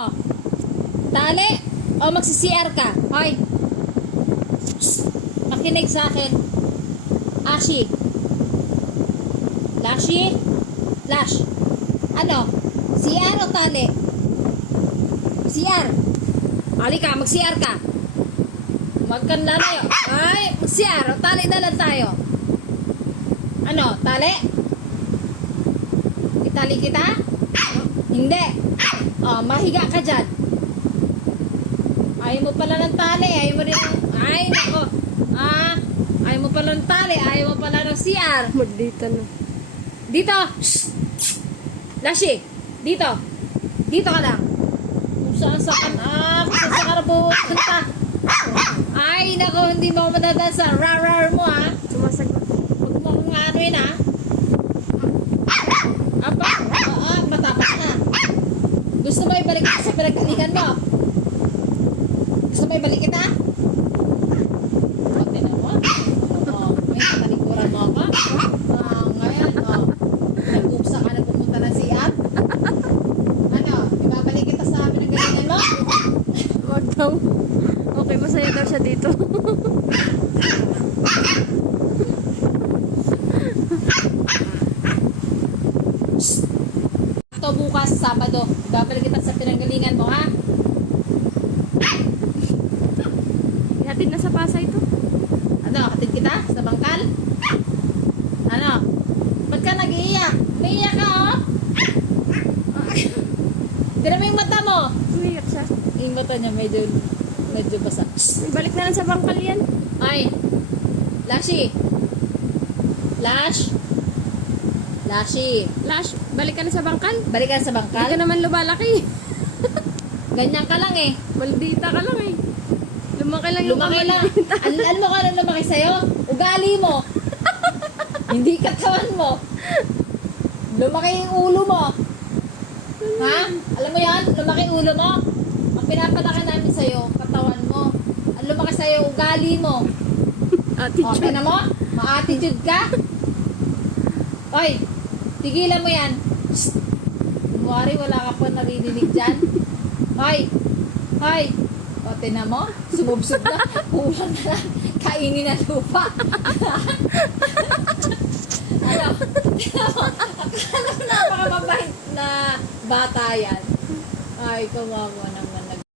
Oh, tali o magsi-CR ka. Hoy. Psst, makinig sa akin. Ashi. Lashi. Lash. Ano? CR o tali? CR. Halika, mag-CR ka. Magkanda tayo. Ay, mag-CR o tali na lang tayo. Ano? Tali? Itali kita? Hindi. Oh, mahiga ka dyan. Ayaw mo pala ng tali. Ayaw mo rin ng... Ay, nako. Ayaw mo pala ng tali. Ayaw mo pala ng CR. Maldita na. Dito. Shh. Lashi. Dito. Dito ka lang. Kung saan saan. Kung saan ka na pupunta. Ay, nako. Hindi mo ako madadaan sa rar mo, ha. Sumasagot. Huwag mo akong ano yun, ha. Apa? Matapos na. Gusto mo ibalik kita sa pinagkalikan mo? Gusto mo ibalik kita? O, tinan mo. May katalikuran mo ako. Ngayon, nag-upsa ka na pumunta na si At. Ano? Ibabalik kita sa pinagkalikan mo? Wag daw. Okay, masaya daw siya dito. Ito bukas, Sabado. Ibabalik kita sa pinanggalingan mo, ha? Ihatid na sa Pasay ito. Ano, hatid kita sa bangkal? Ano? Ba't ka nag-iiyak? Umiiyak ka, oh? Tira mo yung mata mo. Umiyak siya. Yung mata niya medyo basa. Balik na lang sa bangkal yan. Ay! Lashi! Lash! Lashi! Lash, balik ka na sa bangkal. Balik ka na sa Hindi ka bangkal? naman lumalaki. Ganyan ka lang eh. Maldita ka lang eh. Lumaki lang yung Lumaki lang. maldita. Alam mo kung ano lumaki sa'yo? Ugali mo. Hindi katawan mo. Lumaki yung ulo mo. Ha? Alam mo yan? Lumaki yung ulo mo. Ang pinapalaki namin sa'yo, katawan mo. Ang lumaki sa'yo, ugali mo. O, Attitude. tignan mo? Ma-attitude ka? Oy, tigilan mo yan. Psst. Kumwari, wala ka pa naririnig dyan. Hoy! Hoy! O, tignan mo? Sumubsog na. Kulang na lang. Kainin na lupa. Ano? Tignan mo? Akala mo napakababait na bata yan. Ay, kawawa naman.